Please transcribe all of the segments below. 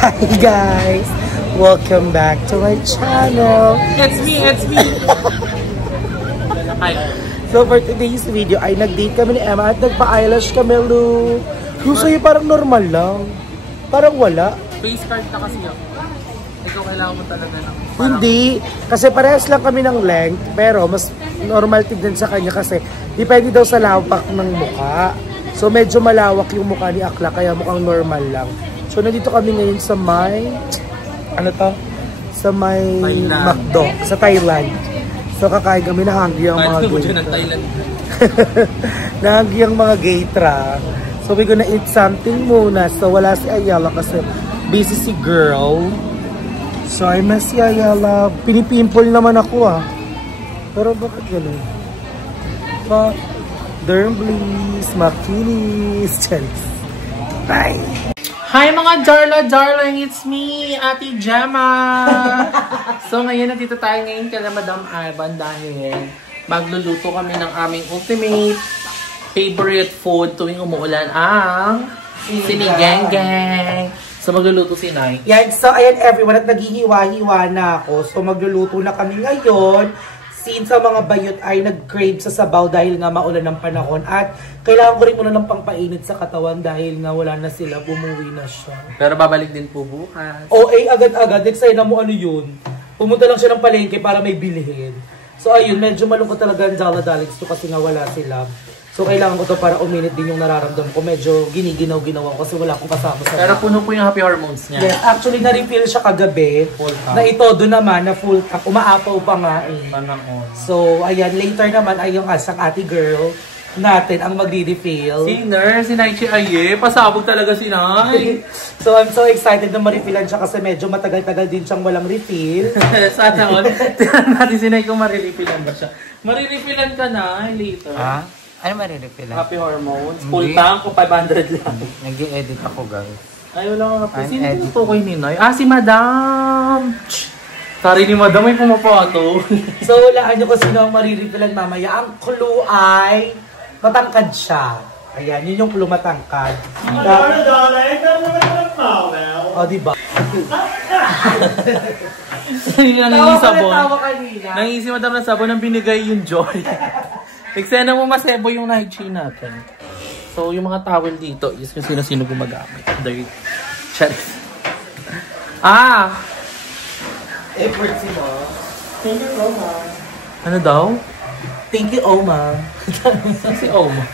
Hi guys! Welcome back to my channel! It's me! Hi! So for today's video ay nag-date kami ni Emma at nagpa-eyelash kami, Lu. Yung sa'yo parang normal lang. Parang wala. Face card na kasi ako. Ikaw kailangan mo talaga ng... Hindi. Kasi parehas lang kami ng length. Pero mas normal tignan sa kanya kasi depende daw sa lawak ng mukha. So medyo malawak yung mukha ni Akla kaya mukhang normal lang. So nandito kami ngayon sa may... Ano to? Sa may McDo. Sa Thailand. So kakain kami na hungry ang mga gaytra. Na hungry ang mga gaytra. So we're gonna eat something muna. So wala si Ayala kasi busy si girl. So I miss si Ayala. Pinipimple naman ako ah. Pero bakit gano'n? But derm please, makinis. Bye! Hi mga darling! It's me, Ate Gemma! So ngayon nandito tayo ngayon kala Madam Ivan dahil magluluto kami ng aming ultimate favorite food tuwing umuulan ang sinigang. So magluluto si Nay. Yan, so ayan everyone at naghihiwa-hiwa na ako. So magluluto na kami ngayon. Since sa mga bayot ay nag-crave sa sabaw dahil nga maulan ng panahon at kailangan ko rin muna ng pangpainit sa katawan dahil nga wala na sila, bumuwi na siya. Pero babalik din po bukas. Agad-agad. Next time na mo ano yun. Pumunta lang siya ng palengke para may bilhin. So ayun, medyo malungkot talaga ang dala-dala gusto kasi nga wala sila. So kailangan ko to para uminit din yung nararamdaman ko. Medyo giniginaw-ginawa kasi wala akong kasama sa pero puno po yung happy hormones niya. Yes, actually na-refill siya kagabi. Full tank. Na ito doon naman na full tank. Umaapaw pa nga eh. So ayan, later naman ay yung asang ate girl natin ang magre-refill. Si Nurse, si Naichi Aye, pasabog talaga si Nay. So I'm so excited na ma-refillan siya kasi medyo matagal-tagal din siyang walang refill. Sana all. Tignan natin si Nay kung marirefillan ba siya. Marirefillan ka na later. Ha? Ano marirefillan? Happy hormones. Full tank o 500 lang. Nag-i-edit ako guys. Ay, wala nga po. Sino ito kay Ninay? Ah, si Madam! Tari ni Madam ay pumapato. So walaan nyo kung sino ang marirefillan mamaya. Ang clue ay matangkad siya. Ayan, yun yung clue matangkad. O, diba? Nangingi sabon. Nangingi si Madam ng sabon ang binigay yung Joy. Eksena mo masebo yung Naichi natin. So, yung mga towel dito is kung sino-sino gumagamit. Dirty. Charis. Ah! Effort si Ma. Thank you, Oma. Ano daw? Thank you, Oma. Si Oma.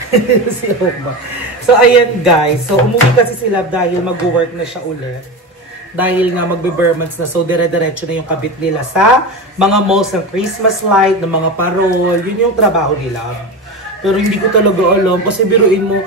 Si Oma. So, ayan guys. So, umuwi kasi sila dahil mag-work na siya ulit. Dahil nga magbe-Burmans na. So, dire-diretso na yung kabit nila sa mga malls ng Christmas light, ng mga parol. Yun yung trabaho nila. Pero hindi ko talaga alam. Kasi biruin mo,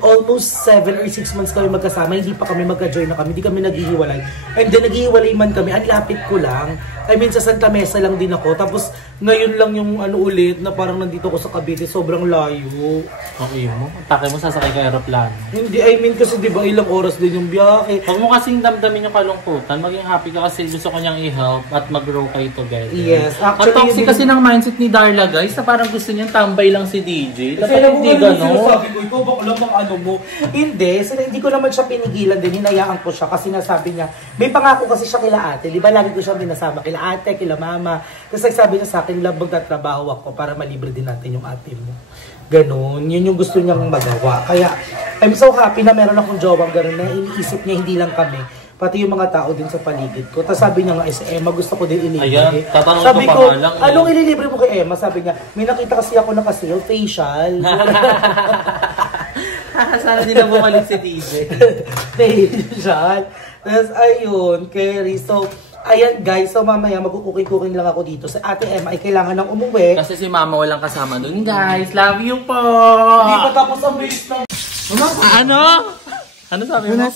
almost 7 or 6 months kami magkasama. Hindi pa kami magka-join na kami. Hindi kami naghihiwalay. And then, naghihiwalay man kami. Ang lapit ko lang. I mean, sa Santa Mesa lang din ako. Tapos, ngayon lang yung ano ulit na parang nandito ko sa Cavite. Sobrang layo. Okay mo? Takay mo sasakay ka aeroplano. Hindi, I mean kasi diba ilang oras din yung biyahe. Huwag mo kasing damdamin yung kalungkutan. Maging happy ka kasi gusto ko niyang i-help at mag-grow kayo together. Yes. Actually, ang toxic kasi ng mindset ni Darla guys na parang gusto niyang tambay lang si DJ. Dapat hindi gano'n. Sabi ko, ikaw bakla bang ano mo? Hindi, hindi ko naman siya pinigilan din. Hinayaan ko siya kasi nasabi niya, may pangako kasi siya kila ate. Di ba lagi ko siyang dinasama kila ate, kila mama. Tapos nagsabi niya sa akin, love, magtatrabaho ako para malibre din natin yung ate mo. Ganon, yun yung gusto niyang magawa. Kaya, I'm so happy na meron akong jowang ganon na iniisip niya hindi lang kami. Pati yung mga tao din sa paligid ko. Tapos sabi niya nga, Emma, gusto ko din ilibre. Ayan, tatanong sabi ko ko, pa lang. anong ililibre mo kay Emma? Sabi niya, may nakita kasi ako na kasi facial. Sana din na bumalik si DJ. Facial. Tapos ayun, Kerry. So, ayan guys, so mamaya magkukuking-kuking lang ako dito. Sa Ate Emma ay kailangan ng umuwi. Kasi si Mama walang kasama dun guys. Love you po! Hindi pa tapos ang base ng... Ano? Ano sabi mo?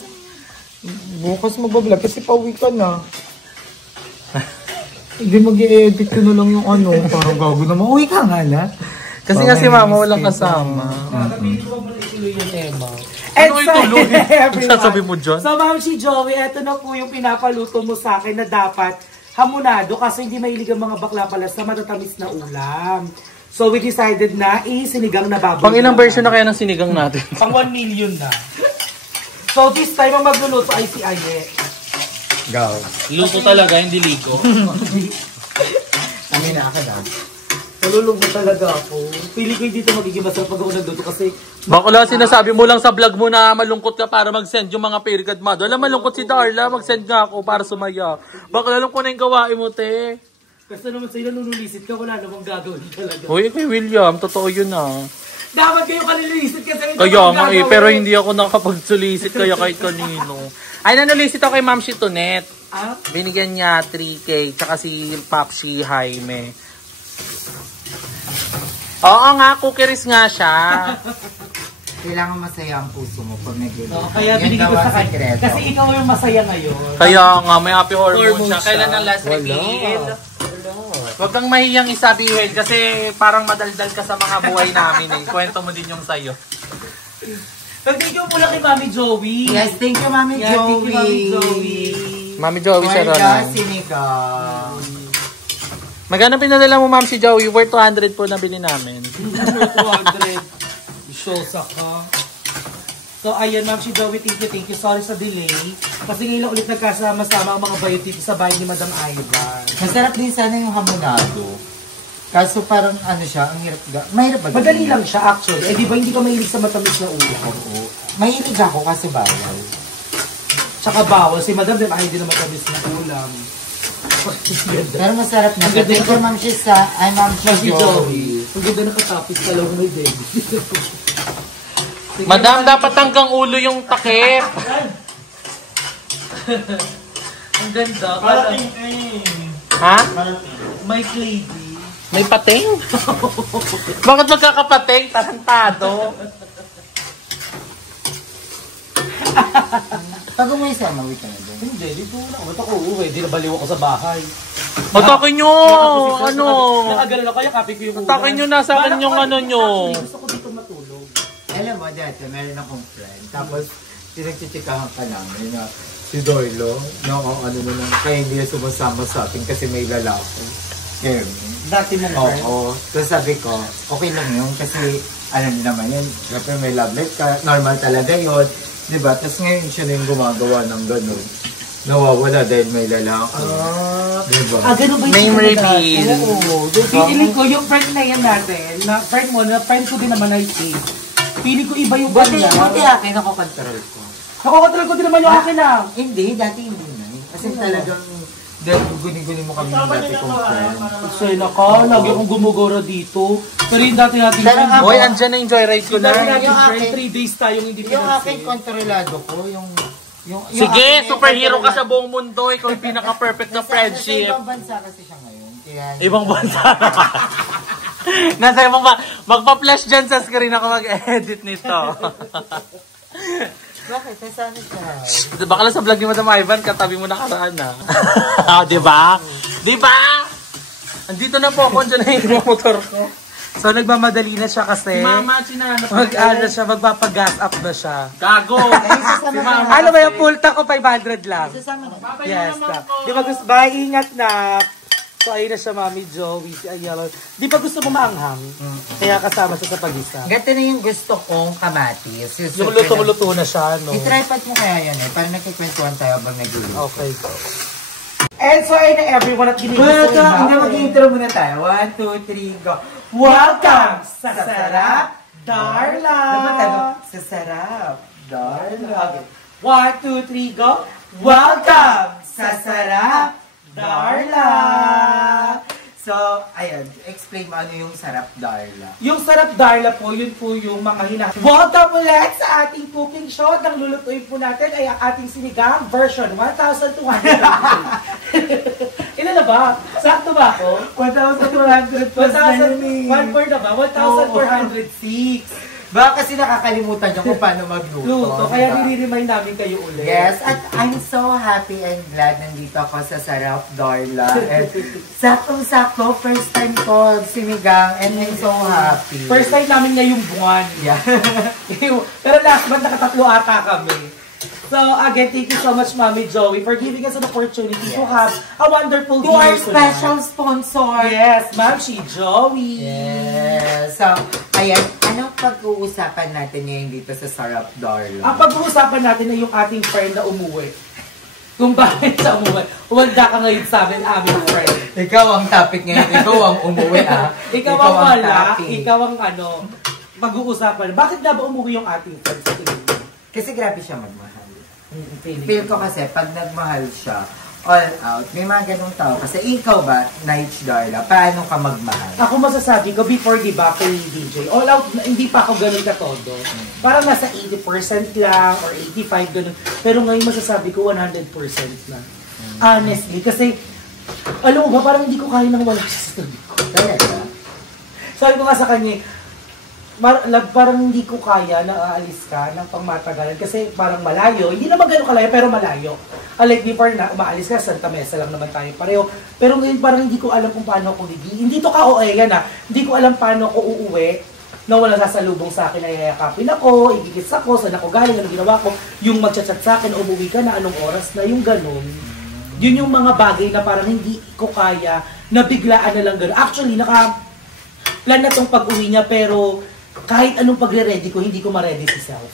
Bukas magbablog kasi pauwi ka na. Hindi mag-i-edit ko na lang yung ano. Parang gago na mauwi ka nga na. Kasi nga si Mama walang kasama. And ano ituloy? Sasabi mo dyan? So Ma'am si Joey, eto na po yung pinapaluto mo sa akin na dapat hamonado kasi hindi mahilig ang mga bakla pala sa matatamis na ulam. So we decided na sinigang na baboy. Pang ilang version na kaya ng sinigang natin? Pang 1 million na. So this time ang magluluto ay si Aye. Go. Luto talaga, hindi ligo. Kami na ako daw. Nalulungkot talaga ako. Pili ko dito magiging masarap pag ako nagluto kasi Bakla, sinasabi mo lang sa vlog mo na malungkot ka para mag-send yung mga Perigad Mother. Alam, malungkot si Darla, mag-send nga ako para sumaya. Bakla lang ko na yung gawain mo, te. kasi naman sa'yo nanunulisit ka, wala namang gagawin talaga. Uy, kay William, totoo yun ah. Dapat kayo kanilisit kasi hindi Kaya naman nga eh, gagawin. pero hindi ako nakapagsulisit kaya kahit kanino. Ay, nanulisit ako kay Ma'am Shitonet. Ah? Binigyan niya 3K, tsaka si Popshi Jaime. Oo nga, cookies nga siya. Kailangan masaya ang puso mo pag nagluluto. No, kaya binigay ko sa kanya. Kasi ikaw yung masaya ngayon. Kaya nga, may happy hormone Hormone siya. siya. Kailan ang last reveal? Huwag kang mahiyang isabihin kasi parang madaldal ka sa mga buhay namin eh. Kwento mo din yung sayo. Thank you mula kay Mami Joey. Yes, thank you, Mami Yeah, Joey. thank you, Mami Joey. Mami Joey siya Wala, ron. sinigang. Magkano pinadala mo, Ma'am, si Joey? Worth 200 po na bili namin. 200. Shosa ka. So, ayan, Ma'am si Joey, thank you. Sorry sa delay. Kasi ngayon lang ulit nagkasama-sama ang mga biotics sa bahay ni Madam Ivan. Masarap din sana yung hamonado. Kaso parang ano siya, ang hirap mahirap ba? Madali lang siya, actually. Eh, di ba hindi ka mahilig sa matamis na ulam? Oo. Mahilig ako kasi bawal. Tsaka bawal. Si Madam din ayaw din na matamis na ulam. Pero masarap na. Ang ganda Thank you, Ma'am Shisa. Ay, Ma'am Si Joey. Joey. Ang ganda nakatapos ka lang may baby. Madam, dapat hanggang ulo yung takip. Ang ganda. Ha? May lady. May pating? Bakit magkakapating? Tarantado. Pag umuwi sa wait ka na doon. Hindi, dito na. Ba't ako uuwi? Di nabaliw ako sa bahay. Atakin nyo! Ano? Nakagalan ako, yakapin ko yung ulan. Atakin nyo, nasa akin yung ano nyo. Gusto ko dito matulog. Alam mo, dati, meron akong friend. Tapos, pinagtitikahan ka namin na si Doylo, no, ano na lang, kaya hindi na sumasama sa atin kasi may lalaki. Dati mong friend? Oo. Tapos sabi ko, okay lang yun kasi alam niyo naman yun, syempre may love life ka, normal talaga yun. Diba? Tapos ngayon siya na yung gumagawa ng gano'n. Nawawala dahil may lalaki. Diba? Ganun ba yung Name sinabi reveal. natin? Oo. Feeling ko, yung friend na yan natin, na friend mo, na friend ko din naman ay safe. Feeling ko iba yung Buti kanya. akin, nakokontrol ko. Nakokontrol ko din naman yung akin ah. Hindi, dati hindi na. Kasi talagang, dahil guni-guni mo kami yung dati kong friend. Sena ka, lagi akong gumugora dito. Pero yung dati natin Pero friend, ako- Boy, andyan na yung joyride ko yung dati na. natin Yung friend, akin- 3 days tayong hindi Yung akin pinansin. kontrolado ko, yung Sige, akin, superhero ka kontrolado- sa buong mundo. Ikaw yung pinaka-perfect na Nasa friendship. ibang bansa kasi siya ngayon. Kaya, Ibang bansa. Nasa ibang ba? Magpa-flash dyan sa screen ako mag-edit nito. bakit? Nasaan siya? Baka lang sa vlog ni Madam Ivan, katabi mo nakaraan na. Diba? Diba? Andito na po ako, dyan na yung motor ko. So nagmamadali na siya kasi Mama, sinanap mag-ano siya, magpapagas up na siya. Gago. Si Mama. Ano ba yung full tank ko 500 lang? Sasama na. Yes. Di ba gusto ba? Ingat na. So ayun na siya, Mami Joey, si Ayala. Di ba gusto mo maanghang? Kaya kasama siya sa pag-isa. Ganito na yung gusto kong kamatis. Yung lutong-luto na siya, no? I-tripod mo kaya yan eh. Para nagkikwentuhan tayo habang nagluluto. Okay. And so ayun na everyone at ginigusto Welcome! Hanggang mag-intro muna tayo. 1, 2, 3, go! Welcome sa Sarap Darla! Dapat ano? Sa sarap. Darla. Okay. 1, 2, 3, go! Welcome sa Sarap Darla! So, ayun. Explain mo ano yung sarap Darla. Yung Sarap Darla po, yun po yung mga Welcome ulit sa ating cooking show. Ang lulutuin po natin ay ang ating sinigang version 1,200. Ilan na ba? Sakto ba ako? 1,200 1,400 na ba? 1,406. Baka kasi nakakalimutan niyo kung paano magluto. Luto. Kaya diba? nire-remind namin kayo ulit. Yes, at I'm so happy and glad nandito ako sa Sarap Darla. And saktong-sakto, first time ko sinigang and I'm so happy. First time namin ngayong buwan. Yeah. Pero last month nakatatlo ata kami. So again, thank you so much, Mami Joey, for giving us an opportunity to have a wonderful To our dinner special tonight. sponsor. Yes, Ma'am si Joey. Yes. So, ayan, anong pag-uusapan natin ngayon dito sa Sarap Darla? Ang pag-uusapan natin ay yung ating friend na umuwi. Kung bakit siya umuwi. Umanda ka ngayon sa amin, aming friend. Ikaw ang topic ngayon. Ikaw ang umuwi, ah. Ikaw ang wala. Ikaw ang pag-uusapan. Bakit nga ba umuwi yung ating friend sa tingin mo? Kasi grabe siya magmahal. Feel ko kasi, pag nagmahal siya, all out, may mga ganong tao. Kasi ikaw ba, Nige Darla, paano ka magmahal? Ako masasabi ko, before diba kay DJ, all out, hindi pa ako ganun katodo. Parang nasa 80% lang, or 85% ganun. Pero ngayon masasabi ko, 100% na. Honestly, kasi, alam mo ba, parang hindi ko kaya nang wala siya sa tabi ko. Talaga? Sabi ko nga sa kanya, parang hindi ko kaya na aalis ka ng pangmatagalan kasi parang malayo. Hindi naman gano'n kalayo, pero malayo. Like before na, umaalis ka, Santa Mesa lang naman tayo pareho. Pero ngayon parang hindi ko alam kung paano ako hindi to ka-OA yan ah. Hindi ko alam paano ako uuwi na wala sasalubong sa akin na yayakapin ako, igigits ako, saan ako galing, anong ginawa ko. Yung magchat-chat sa akin, umuwi ka na, anong oras na, yung gano'n. Yun yung mga bagay na parang hindi ko kaya na biglaan na lang gano'n. Actually, naka-plan na tong pag-uwi niya pero kahit anong pagre-ready ko, hindi ko ma-ready si self.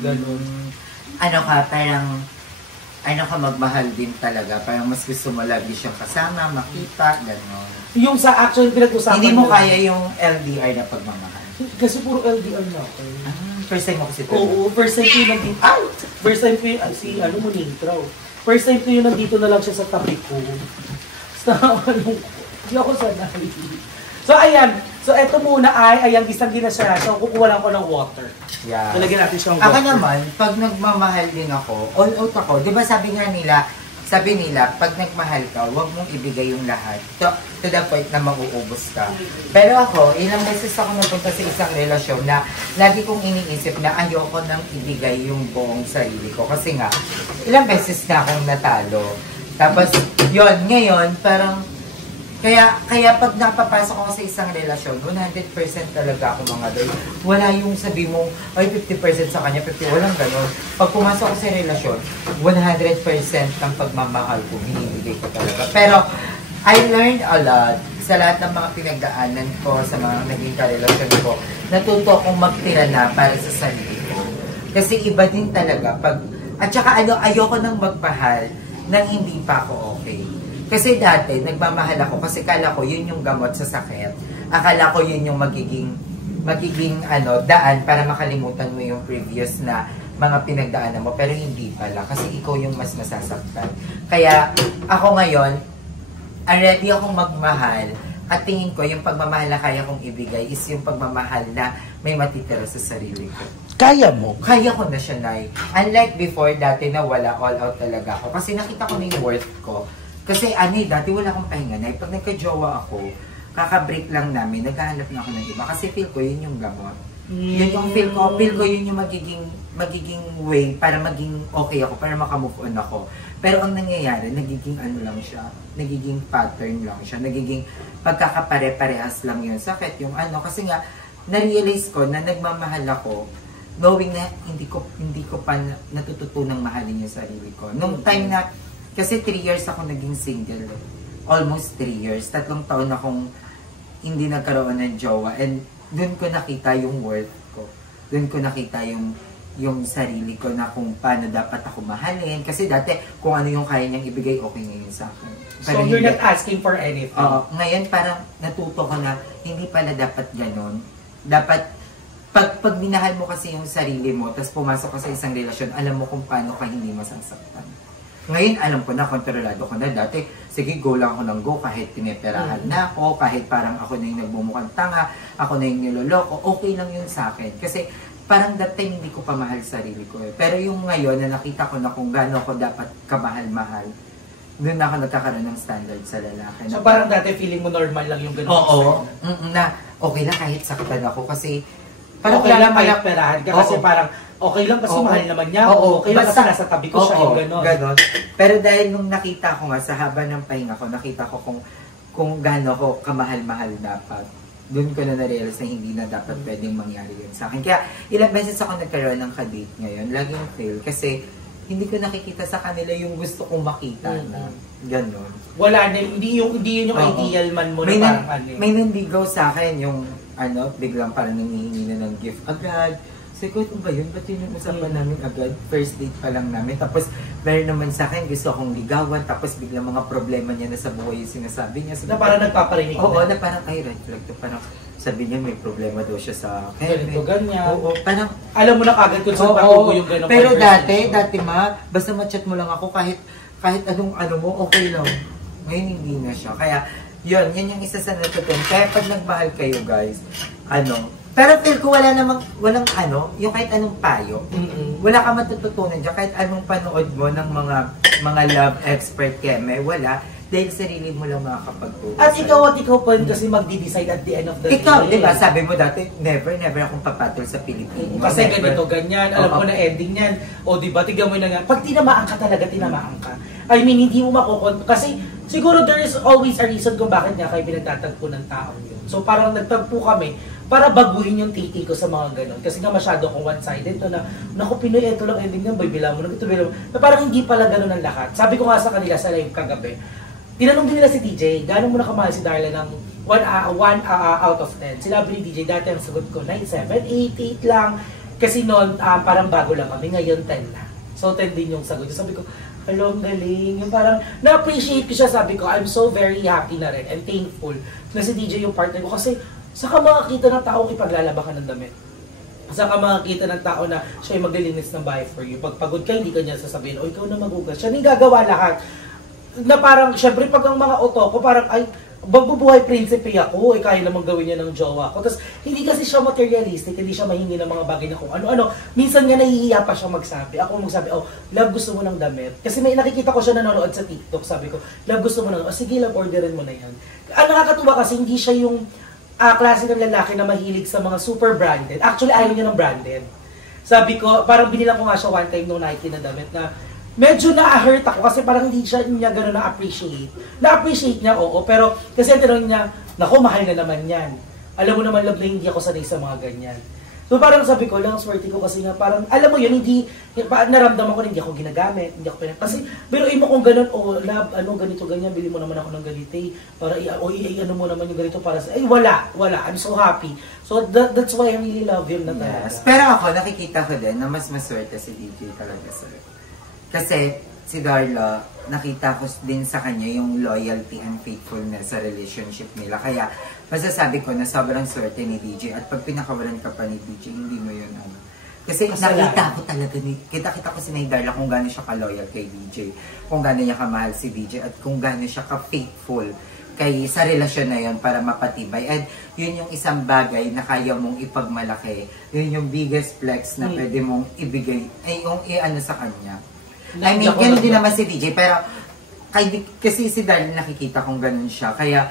Ganun. Ano ka, parang, ano ka magmahal din talaga. Parang mas gusto mo lagi siyang kasama, makita, gano'n. Yung sa actual pinag-usapan Hindi mo kaya yung LDR na pagmamahal. Kasi puro LDR na ako. First time mo kasi ito. Oo, first time ko yung nandito. First time ko yung, Monintraw. First time ko yung nandito na lang siya sa tabi ko. Hindi ako sanay. So, ayan. So, eto muna ay, ayan, isang ginasya. So, kukuha lang ko ng water. Yeah. Talagyan natin siyang Ako water. naman, pag nagmamahal din ako, all out ako. Di ba sabi nila, pag nagmahal ka, huwag mong ibigay yung lahat. To the point na mauubos ka. Pero ako, ilang beses ako napunta sa isang relasyon na lagi kong iniisip na ayoko nang ibigay yung buong sarili ko. Kasi nga, ilang beses na akong natalo. Tapos, yon ngayon, parang, kaya pag napapasok ako sa isang relasyon, 100% talaga ako mga doy. Wala yung sabi mo, ay 50% sa kanya, 50%, walang ganon. Pag pumasok ako sa relasyon, 100% ng pagmamahal ko, binibigay ko talaga. Pero, I learned a lot sa lahat ng mga pinagdaanan ko, sa mga naging karelasyon ko. Natuto akong magtira na para sa sarili ko. Kasi iba din talaga. At saka ayoko nang magmahal nang hindi pa ako okay. Kasi dati, nagmamahal ako kasi kala ko yun yung gamot sa sakit. Akala ko yun yung magiging daan para makalimutan mo yung previous na mga pinagdaanan mo. Pero hindi pala kasi ikaw yung mas masasaktan. Kaya ako ngayon, ready akong magmahal at tingin ko yung pagmamahal na kaya kong ibigay is yung pagmamahal na may matitira sa sarili ko. Kaya mo? Kaya ko na siya, Nay. Unlike before, dati na wala, all out talaga ako. Kasi nakita ko na yung worth ko. Kasi dati wala akong pahinga na. Pag nagka-jowa ako, kaka-break lang namin, naghahanap na ako ng iba. Kasi feel ko, yun yung gamot. Yun yung feel ko yun yung magiging way para maging okay ako, para makamove on ako. Pero ang nangyayari, nagiging lang siya, nagiging pattern lang siya, nagiging pagkakapare-parehas lang yun. Sakit yung kasi nga, na-realize ko na nagmamahal ako, knowing na hindi ko pa natututunang mahalin yung sarili ko. Nung time na, kasi 3 years ako naging single. Almost 3 years. 3 taon akong hindi nagkaroon ng jowa. And doon ko nakita yung worth ko. Doon ko nakita yung sarili ko na kung paano dapat ako mahalin. Kasi dati, kung ano yung kaya niyang ibigay, okay ngayon sa akin. So, you're not asking for anything? Ngayon, parang natuto ko na hindi pala dapat ganon. Dapat, pag minahal mo kasi yung sarili mo, tapos pumasok ka sa isang relasyon, alam mo kung paano ka hindi masasaktan. Ngayon, alam ko na, kontrolado ko na. Dati, sige, go lang ako ng go kahit pineperahan na ako, kahit parang ako na yung nagmumukhang tanga, ako na yung niloloko, okay lang yun sa akin. Kasi parang that time hindi ko pa mahal sarili ko. Pero yung ngayon, na nakita ko na kung gaano ako dapat kamahal-mahal, doon na ako nagkakaroon ng standard sa lalaki. So parang dati feeling mo normal lang yung ganun? Oo. Na okay lang kahit saktan ako kasi parang okay lang may perahan ka kasi parang okay lang kasi mahal naman niya ako. Okay lang kasi nasa tabi ko siya yung gano'n. Pero dahil nung nakita ko nga sa haba ng pahinga ko, nakita ko kung gaano ko kamahal-mahal dapat. Doon ko na na-realize na hindi na dapat pwedeng mangyari yun sa akin. Kaya ilang beses ako nagkaroon ng kadate ngayon. Laging fail kasi hindi ko nakikita sa kanila yung gusto kong makita na gano'n. Wala na, hindi yun yung ideal man mo na parang May nandigaw sa akin yung biglang parang nangihingi na ng gift agad. Siguro ba yun? Ba't yun yung usapan namin agad? First date pa lang namin. Tapos, meron naman sa akin, gusto akong ligawan. Tapos, biglang mga problema niya na sa buhay yung sinasabi niya. Na parang nagpaparinig Oo, na parang, ay, red flag to. Parang, sabi niya, may problema daw siya sa akin. Ganito, ganyan. Oo, parang, Alam mo na kagad kung saan patubo yung gano'ng pero conversation. dati basta ma-chat mo lang ako kahit anong ano mo, okay lang. Ngayon hindi na siya. Kaya, yun yung isa sa natutunan. Kaya pag nagmahal kayo guys, pero feel ko walang yung kahit anong payo. Wala ka matututunan dyan. Kahit anong panood mo ng mga love expert keme, wala. Dahil sarili mo lang makakapagturo. At ikaw pa rin kasi magdi-decide at the end of the day. Ikaw, di ba? Sabi mo dati, never akong papatol sa Pilipino. Kasi never. ganito, ganyan. Alam mo na ending yan. O di ba, tignan mo na nga. Pag tinamaan ka talaga, tinamaan ka. I mean, hindi mo kasi siguro there is always a reason kung bakit nga kayo pinagtatagpo ng tao yun. So parang nagtagpo kami para baguhin yung titi ko sa mga ganon. Kasi nga masyado akong one-sided to na, naku Pinoy, ito lang ending niya, bila mo lang, ito bila mo. Na parang hindi pala ganon ang lahat. Sabi ko nga sa kanila sa live kagabi, tinanong din nila si DJ, gano'n mo nakamahal si Darla ng 1 out of 10. Sinabi ni DJ, dati ang sagot ko, 9, 7, 8 lang. Kasi noon, parang bago lang kami, ngayon 10 na. So 10 din yung sagot. Sabi ko, hello, ang galing. Yung parang, na-appreciate ko siya, sabi ko, I'm so very happy na rin and thankful na si DJ yung partner ko. Kasi, saka makakita ng taong ipaglalaba ka ng damit. Saka makakita ng tao na siya yung maglilinis ng bahay for you. Pag pagod ka, hindi ka niya sasabihin, o ikaw na magugas. Siya yung gagawa lahat. Na parang, syempre pag ang mga auto ko, parang, ay, magbubuhay prinsipe ako, kaya namang gawin niya ng jowa ko. Tapos, hindi kasi siya materialistic, hindi siya mahingi ng mga bagay na kung ano-ano. Minsan nga nahihiya pa siya magsabi. Ako magsabi, oh, love, gusto mo ng damit. Kasi may nakikita ko siya nanonood sa TikTok, sabi ko, love, gusto mo ng, oh, sige, love, orderin mo na yan. Ang nakakatuwa kasi, hindi siya yung klase ng lalaki na mahilig sa mga super branded. Actually, ayaw niya ng branded. Sabi ko, parang binilang ko nga siya one time nung Nike na damit na, medyo na-hurt ako kasi parang hindi niya gano'n na-appreciate. Na-appreciate niya, oo, pero kasi ang tinanong niya, naku, mahal na naman yan. Alam mo naman, love, na hindi ako sanay sa mga ganyan. So parang sabi ko, lang swerte ko kasi nga parang, alam mo yun, hindi, naramdaman ko na hindi ako ginagamit, hindi ako kasi, pero mo kung gano'n, oh, love, ganito, ganyan, bili mo naman ako ng ganito, para, ano mo naman yung ganito para sa, wala, I'm so happy. So that's why I really love him na talaga. Yes. Pero ako, nakikita ko din na mas maswerte si DJ talaga, sir. Kasi si Darla, nakita ko din sa kanya yung loyalty and faithfulness sa relationship nila. Kaya masasabi ko na sobrang swerte ni DJ. At pag pinakawalan ka pa ni DJ, hindi mo yun ano. Kasi nakita ko talaga, kita ko si Darla kung gaano siya ka-loyal kay DJ. Kung gaano niya kamahal si DJ at kung gaano siya ka-faithful sa relasyon na yun para mapatibay. And yun yung isang bagay na kaya mong ipagmalaki. Yun yung biggest flex na pwede mong ibigay, ay yung i-ano sa kanya. I mean, ganun din naman si DJ, pero kasi si Darla nakikita kong ganun siya. Kaya,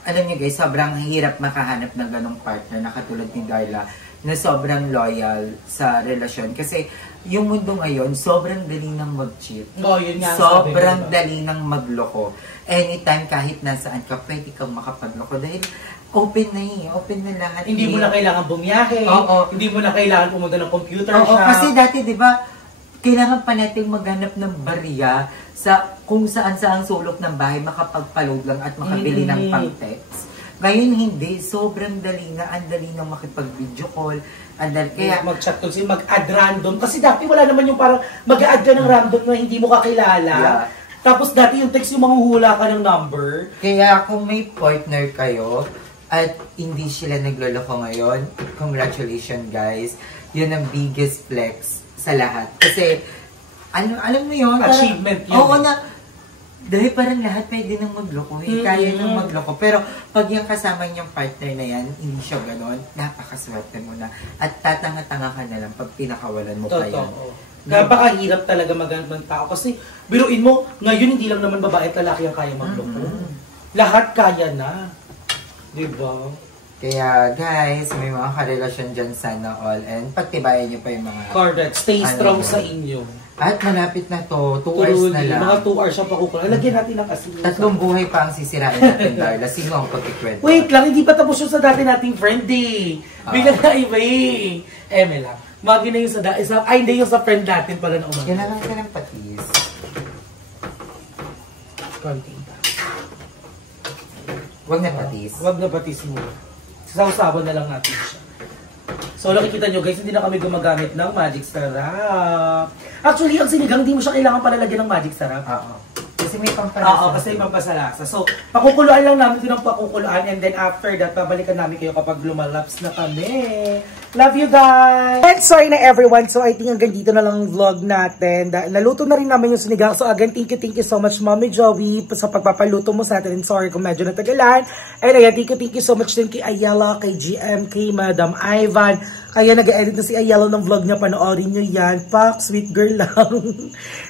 alam niyo guys, sobrang hirap makahanap ng ganung partner na katulad ni Darla na sobrang loyal sa relasyon. Kasi yung mundo ngayon, sobrang dali nang mag-cheat. Oh, yun nga, sobrang dali nang magloko. Anytime, kahit nasaan ka, pwede kang makapagloko. Dahil open na lahat. Hindi mo na kailangan bumiyahe. Hindi mo na kailangan pumunta ng computer shop. Kasi dati, di ba, kailangan pa natin maghanap ng barya sa kung saan sulok ng bahay, makapagpa-load lang at makabili ng pang-text. Ngayon hindi, sobrang dali na, ang dali na makipag-video call. Kaya mag-chat ko, mag-add random. Kasi dati wala naman yung parang mag-add ka ng random na hindi mo kakilala. Yeah. Tapos dati yung text yung manghuhula ka ng number. Kaya kung may partner kayo at hindi sila nagloloko ngayon, congratulations guys. Yun ang biggest flex sa lahat. Kasi, alam mo yun? Achievement yun. Oo na. Dahil parang lahat pwede nang magloko. Kaya nang magloko. Pero, pag yung kasama niyang partner na yan, hindi siya ganon, napakaswerte mo na. At tatanga-tanga ka na lang pag pinakawalan mo pa yan. Napakahirap talaga maghanap ng tao. Kasi, biruin mo, ngayon hindi lang naman babae at lalaki ang kaya magloko. Lahat kaya na. Diba? Kaya guys, may mga karelasyon dyan sana all. And pagtibayan nyo pa yung mga... Correct. Stay strong sa inyo. At malapit na to. 2 hours na lang. Mga 2 hours siya pa kukulang. Lagyan natin ng asin. 3 buhay pa ang sisirain natin, Darla. Sino ang pagkikwento? Wait lang, hindi pa tapos yun sa dati nating friend eh. Bigla na iba eh. Eme lang. Magi na yung sa dati. Ay, hindi yung sa friend natin pala na umaga. Kailangan ka ng patis. Konting pa. Huwag na patis. Huwag na patis mo. Sausawan na lang natin siya. So nakikita nyo guys, hindi na kami gumagamit ng magic sarap. Actually, ang sinigang, hindi mo siya kailangan palalagyan ng magic sarap. Oo. Kasi may pampalasa. Oo, kasi may pampasalasa. So, pakukuluan lang namin ito ng pakukuluan and then after that, babalikan namin kayo kapag lumalaps na kami. Love you guys! And sorry na everyone. So, I think hanggang dito na lang vlog natin. Naluto na rin namin yung sinigang. So, again, thank you so much, Mommy Joey, sa pagpapaluto mo sa atin. And sorry kung medyo natagalan. And ayan, thank you so much din kay Ayala, kay GM, kay Madam Ivan. Ayan, nag-edit na si Ayala ng vlog niya. Panoorin nyo yan. Pak, sweet girl lang.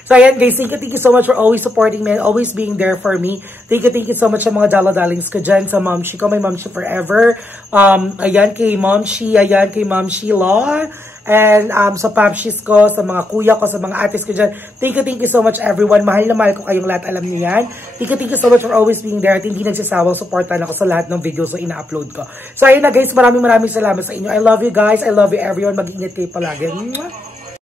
So, ayan guys, thank you so much for always supporting me and always being there for me. Thank you so much sa mga dala-dalings ko dyan. Sa Momshi ko, may Momshi forever. Ayan, kay Momshi. Ayan, kay Momshi Law. And sa Papshis ko, sa mga kuya ko, sa mga atis ko dyan. Thank you so much everyone. Mahal na mahal ko kayong lahat. Alam niyo yan. Thank you so much for always being there. At hindi nagsasawang supportan ako sa lahat ng videos na ina-upload ko. So ayun na guys, maraming salamat sa inyo. I love you guys. I love you everyone. Mag-ingat kayo palagi.